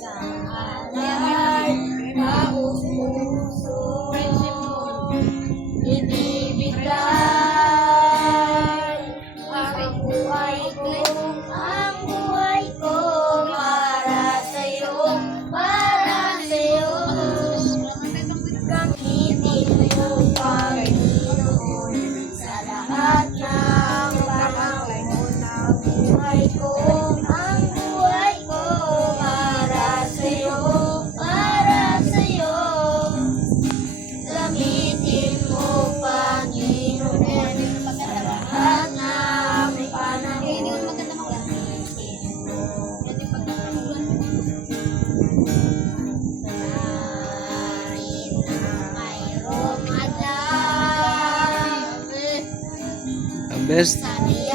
Sa alay, puso, ibibigay ang buhay ko para sa'yo, para sa'yo. Gamitin mo, Panginoon, sa lahat ng panahon ng buhay ko. Ang buhay ko para sa'yo, para sa'yo. Gamitin mo, Panginoon, sa lahat ng panahon. Gamitin mo. Kahit na mayroong adlaw, The best. sabi